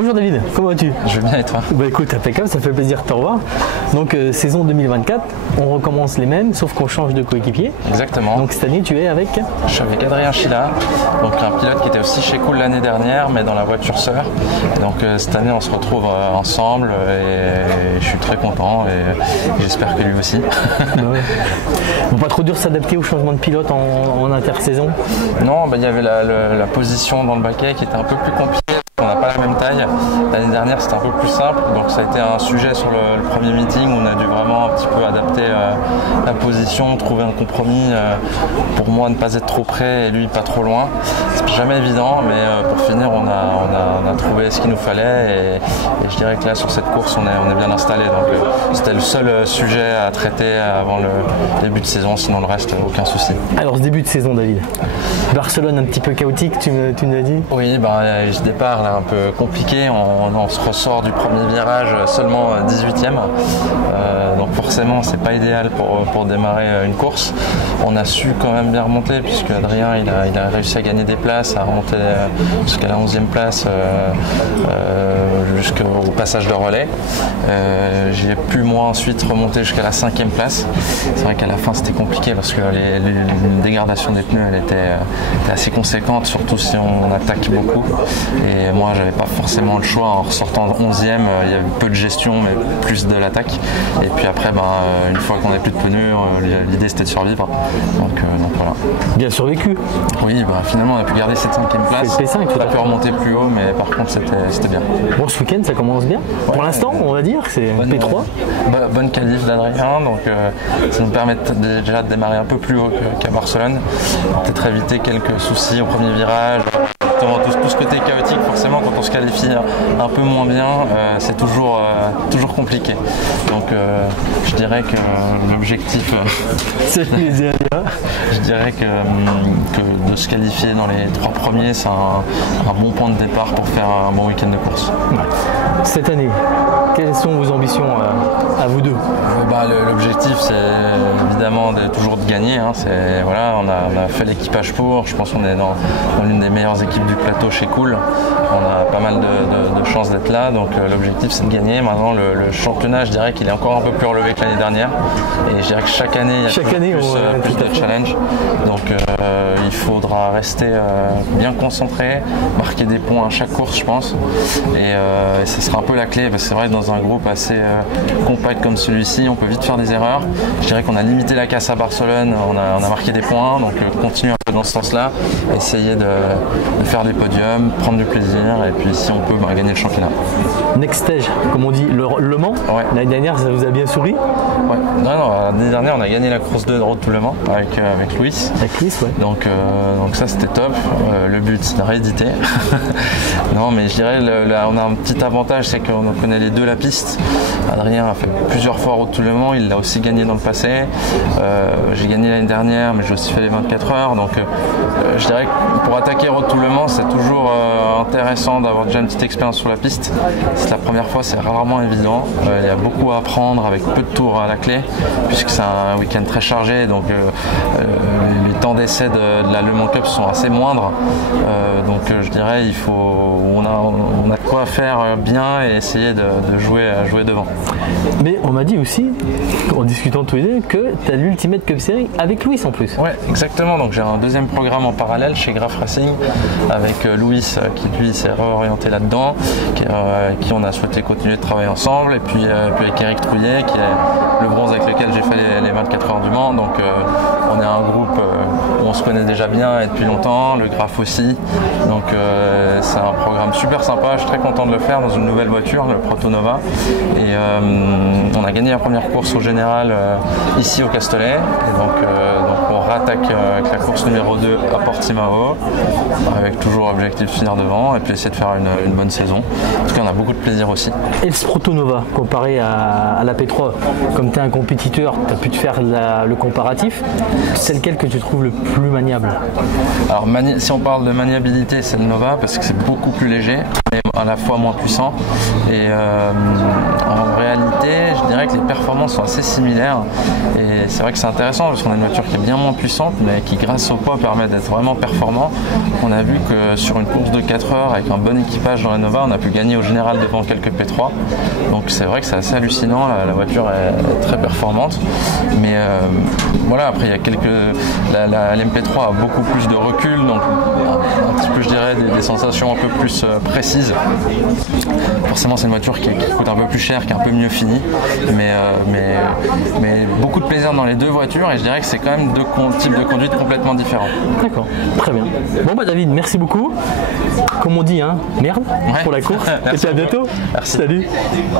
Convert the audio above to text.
Bonjour David, comment vas-tu? Je vais bien et toi? Bah écoute, impeccable, ça fait plaisir de te revoir. Donc saison 2024, on recommence les mêmes, sauf qu'on change de coéquipier. Exactement. Donc cette année, tu es avec? Je suis avec Adrien Chila, donc un pilote qui était aussi chez Cool l'année dernière, mais dans la voiture sœur. Donc cette année, on se retrouve ensemble et je suis très content et j'espère que lui aussi. Bah ouais. Bon, pas trop dur de s'adapter au changement de pilote en intersaison? Non, il y avait la position dans le baquet qui était un peu plus compliquée. On n'a pas la même taille. L'année dernière, c'était un peu plus simple. Donc ça a été un sujet sur le premier meeting. On a dû vraiment un petit peu adapter la position, trouver un compromis pour moi ne pas être trop près et lui pas trop loin. C'est jamais évident, mais pour finir, on a trouvé ce qu'il nous fallait et je dirais que là, sur cette course, on est bien installé. Donc c'était le seul sujet à traiter avant le début de saison. Sinon, le reste, aucun souci. Alors, ce début de saison, David, Barcelone un petit peu chaotique, tu me l'as dit? Oui, ce départ là, un peu compliqué. On se ressort du premier virage seulement 18e. Donc forcément, c'est pas idéal pour démarrer une course. On a su quand même bien remonter puisque Adrien il a réussi à gagner des places, à remonter jusqu'à la 11e place jusqu'au passage de relais. J'ai pu moi ensuite remonter jusqu'à la 5e place. C'est vrai qu'à la fin c'était compliqué parce que les dégradations des pneus elle était assez conséquente, surtout si on attaque beaucoup. Et moi j'avais pas forcément le choix en ressortant 11e, il y avait peu de gestion mais plus de l'attaque. Et puis après une fois qu'on n'a plus de pneus, l'idée c'était de survivre. Donc voilà. Bien survécu. Oui, finalement on a pu garder cette 5e place. C'est P5, on a pu remonter plus haut, mais par contre c'était bien. Bon, ce week-end ça commence bien. Ouais, pour l'instant, on va dire, c'est P3. Bonne qualif d'Adrien, donc ça nous permet déjà de démarrer un peu plus haut qu'à Barcelone. Peut-être éviter quelques soucis au premier virage. Tout ce côté chaotique, forcément, quand on se qualifie un peu moins bien, c'est toujours compliqué. Donc, je dirais que l'objectif, je dirais que de se qualifier dans les 3 premiers, c'est un bon point de départ pour faire un bon week-end de course. Ouais. Cette année, quelles sont vos ambitions à vous deux? L'objectif, c'est évidemment toujours de gagner. On a fait l'équipage pour. Je pense qu'on est dans l'une des meilleures équipes du plateau chez Cool. On a pas mal de chances d'être là. Donc l'objectif, c'est de gagner. Maintenant, le championnat, je dirais qu'il est encore un peu plus relevé que l'année dernière. Et je dirais que chaque année, il y a plus de challenge. Donc il faudra rester bien concentré, marquer des points à chaque course, je pense. Et ce sera un peu la clé. Parce que c'est vrai que dans un groupe assez compact comme celui-ci, on peut vite faire des erreurs. Je dirais qu'on a limité la casse à Barcelone, on a marqué des points, donc continuer un peu dans ce sens-là, essayer de faire des podiums, prendre du plaisir et puis si on peut gagner le championnat. Next stage, comme on dit, le Mans. Ouais. L'année dernière, ça vous a bien souri? Ouais. Non, l'année dernière, on a gagné la course de Road to Le Mans avec Louis. Avec Louis, ouais. Donc ça, c'était top. Le but, c'est de rééditer. Non, mais je dirais, on a un petit avantage, c'est qu'on connaît les deux la piste. Adrien a fait plusieurs fois Road to Le Mans, il l'a aussi gagné dans le passé. J'ai gagné l'année dernière, mais j'ai aussi fait les 24 heures. Donc je dirais que pour attaquer Road to Le Mans, c'est toujours intéressant d'avoir déjà une petite expérience sur la piste. C'est la première fois, c'est rarement évident. Il y a beaucoup à apprendre avec peu de tours à la clé, puisque c'est un week-end très chargé. Donc les temps d'essai de la Le Mans Cup sont assez moindres. Donc je dirais on a de quoi faire bien et essayer de jouer devant. Mais on m'a dit aussi, en discutant tous les deux, que tu as l'Ultimate Cup Series avec Louis en plus. Ouais, exactement. Donc j'ai un deuxième programme en parallèle chez Graf Racing avec Louis qui lui s'est réorienté là-dedans, qui on a souhaité continuer de travailler ensemble, et puis avec Eric Trouillet qui est le bronze avec lequel j'ai fait les 24 heures du Mans. Donc on est un groupe où on se connaît déjà bien et depuis longtemps, le Graf aussi. Donc c'est un programme super sympa, je suis très content de le faire dans une nouvelle voiture, le Protonova. Et on a gagné la première course au général ici au Castellet. Et donc on rattaque avec la course numéro 2 à Portimao, avec toujours l'objectif de finir devant et puis essayer de faire une bonne saison. En tout cas, on a beaucoup de plaisir aussi. Et ce Protonova, comparé à la P3, comme tu es un compétiteur, tu as pu te faire le comparatif, c'est lequel que tu trouves le plus maniable? Alors si on parle de maniabilité, c'est le Nova parce que c'est beaucoup plus léger mais à la fois moins puissant. Et en en réalité, je dirais que les performances sont assez similaires. Et c'est vrai que c'est intéressant parce qu'on a une voiture qui est bien moins puissante, mais qui, grâce au poids, permet d'être vraiment performant. On a vu que sur une course de 4 heures, avec un bon équipage dans la Nova, on a pu gagner au général devant quelques P3. Donc c'est vrai que c'est assez hallucinant. La voiture est très performante. Mais voilà, après, il y a la LMP3 a beaucoup plus de recul, donc un petit peu, je dirais, des sensations un peu plus précises. Forcément, c'est une voiture qui coûte un peu plus cher, qui est un peu mieux finie, mais beaucoup de plaisir dans les deux voitures, et je dirais que c'est quand même deux types de conduite complètement différents. D'accord, très bien. Bon bah David, merci beaucoup. Comme on dit, hein, merde pour la course. Et puis à bientôt. Merci. Salut.